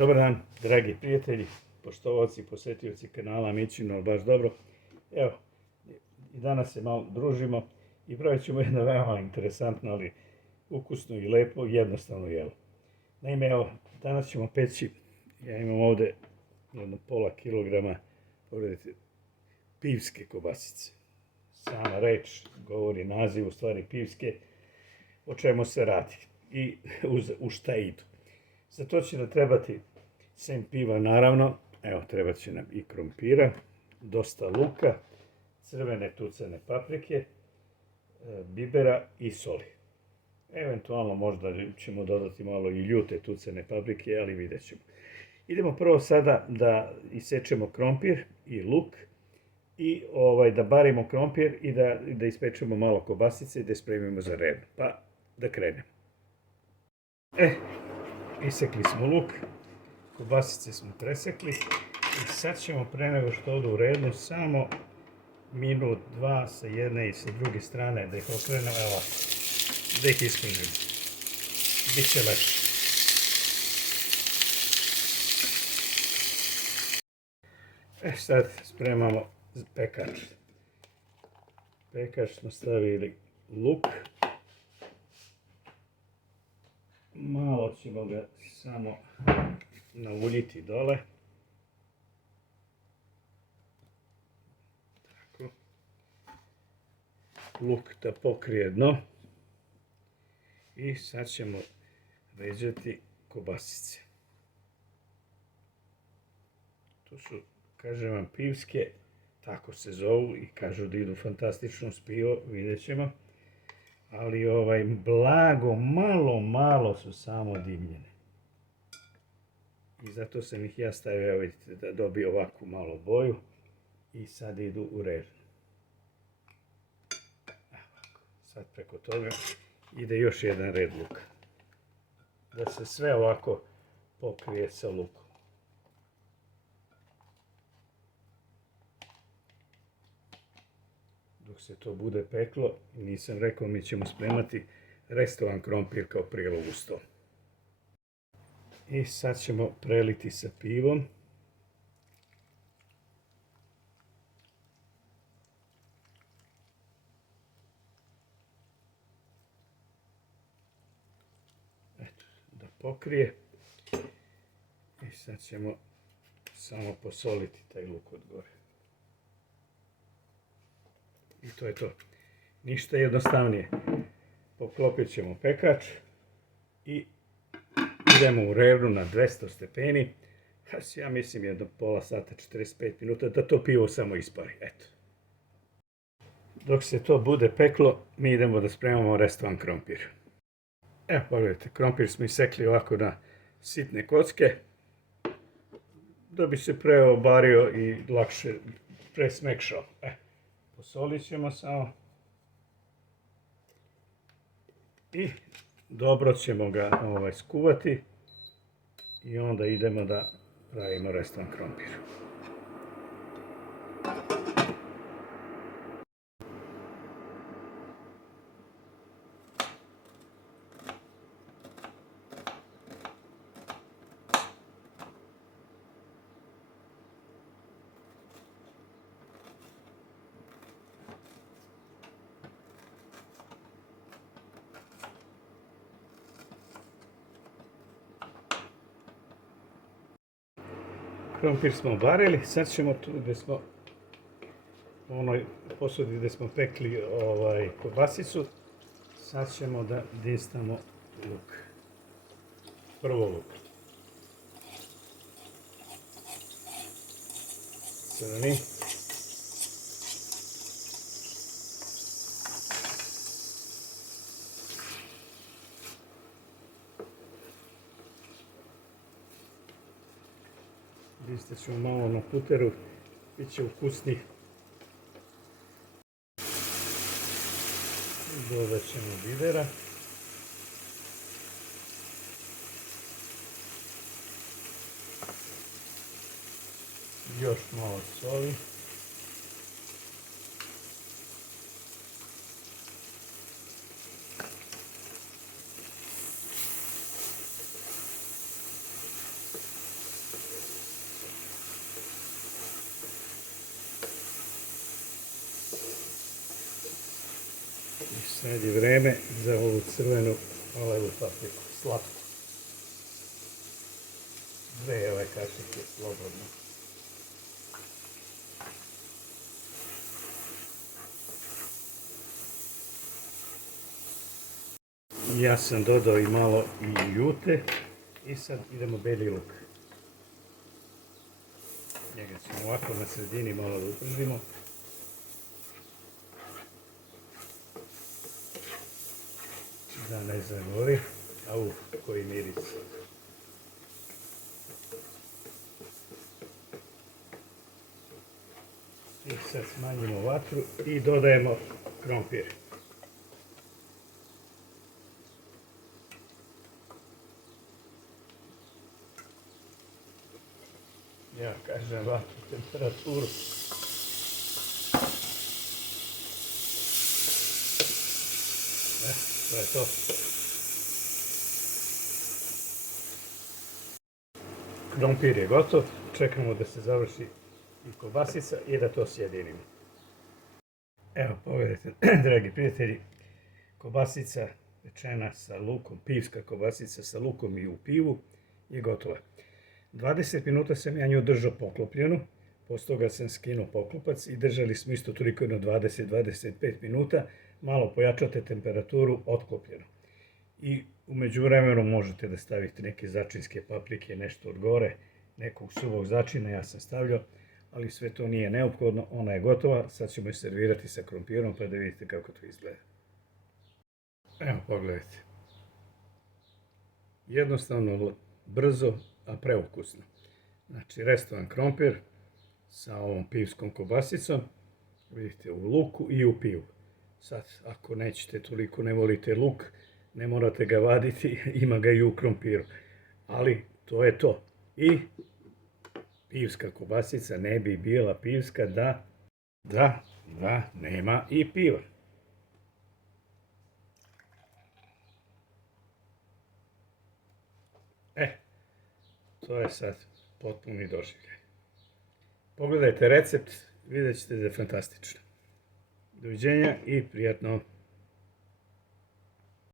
Dobar dan, dragi prijatelji, poštovaoci, posjetioci kanala Mićino, baš dobro. Evo, i danas se malo družimo i pravit ćemo jedno veoma interesantno, ali ukusno i lepo, jednostavno jelo. Naime, evo, danas ćemo peći, ja imam ovdje jedno pola kilograma, pogledajte, pivske kobasice. Sama reč govori naziv, u stvari pivske, o čemu se radi i u šta idu. Za to će nam trebati sem piva, naravno, evo, trebat će nam i krompira, dosta luka, crvene tucane paprike, bibera i soli. Eventualno možda ćemo dodati malo i ljute tucane paprike, ali vidjet ćemo. Idemo prvo sada da isečemo krompir i luk i da barimo krompir i da ispečemo malo kobasice i da spremimo za rednu. Pa da krenemo. Isekli smo luk, kobasice smo presekli i sad ćemo pre nego što odu u rednu samo minut, dva sa jedne i sa druge strane da ih okrenemo, evo, da ih ispržimo. Biće lepše. Sad spremamo pekač. Pekač smo stavili luk. Malo ćemo ga samo nauljiti dole. Tako. Luk da pokrije dno. I sad ćemo ređati kobasice. To su, kažem vam, pivske, tako se zovu i kažu da idu fantastično s pivo, vidjet ćemo. Ali blago, malo su samo dimljene. I zato sam ih ja stavio, vidite, da dobije ovakvu malo boju. I sad idu u rednu. Sad preko toga ide još jedan red luka. Da se sve ovako pokrije sa lukom. Dok se to bude peklo, nisam rekao, mi ćemo spremati restovan krompir kao prilog uz to. I sad ćemo preliti sa pivom. Eto, da pokrije. I sad ćemo samo posoliti taj luk od gore. I to je to. Ništa jednostavnije. Poklopit ćemo pekač i idemo u rednu na 200 stepeni. Ja mislim jedno pola sata, 45 minuta, da to pivo samo ispari. Eto. Dok se to bude peklo, mi idemo da spremamo restovan krompir. Evo, pogledajte, krompir smo isekli ovako na sitne kocke, da bi se preobario i lakše presmekšao. Posolit ćemo samo i dobro ćemo ga skuvati i onda idemo da pravimo restovan krompir. Krompir smo varili, sad ćemo tu gdje smo u onoj posudi gdje smo pekli kobasicu, sad ćemo da distavamo luk. Prvo luk. Crni. Distat ćemo malo na puteru, bit će ukusni. Dodat ćemo bibera. Još malo soli. Sad je vreme za ovu crvenu malevu papriku, slatku. 2 ove kašike slobodno. Ja sam dodao i malo i jute i sad idemo beli luk. Njega ćemo ovako na sredini malo da upržimo. Da ne zagori, au, koji miris. I sad smanjimo vatru i dodajemo krompir. Ja kažem vatru, temperaturu. To je to. Krompir je gotov, čekamo da se završi i kobasica i da to sjedinimo. Evo, pogledajte, dragi prijatelji, kobasica pečena sa lukom, pivska kobasica sa lukom i u pivu je gotova. 20 minuta sam ja nju držao poklopljenu, posle toga sam skinuo poklopac i držali smo isto toliko jedno 20-25 minuta, malo pojačate temperaturu, otklopljeno. I u međuvremenu možete da stavite neke začinske paprike, nešto od gore, nekog suvog začina, ja sam stavljao, ali sve to nije neophodno, ona je gotova, sad ćemo je servirati sa krompirom pa da vidite kako to izgleda. Evo, pogledajte. Jednostavno, brzo, a preukusno. Znači, restoran krompir sa ovom pivskom kobasicom, vidite, u luku i u pivu. Sad, ako nećete toliko, ne volite luk, ne morate ga vaditi, ima ga i u krompiru. Ali, to je to. I pivska kobasica ne bi bila pivska da nema i piva. To je sad potpuni doživljaj. Pogledajte recept, vidjet ćete da je fantastično. Doviđenja i prijatno.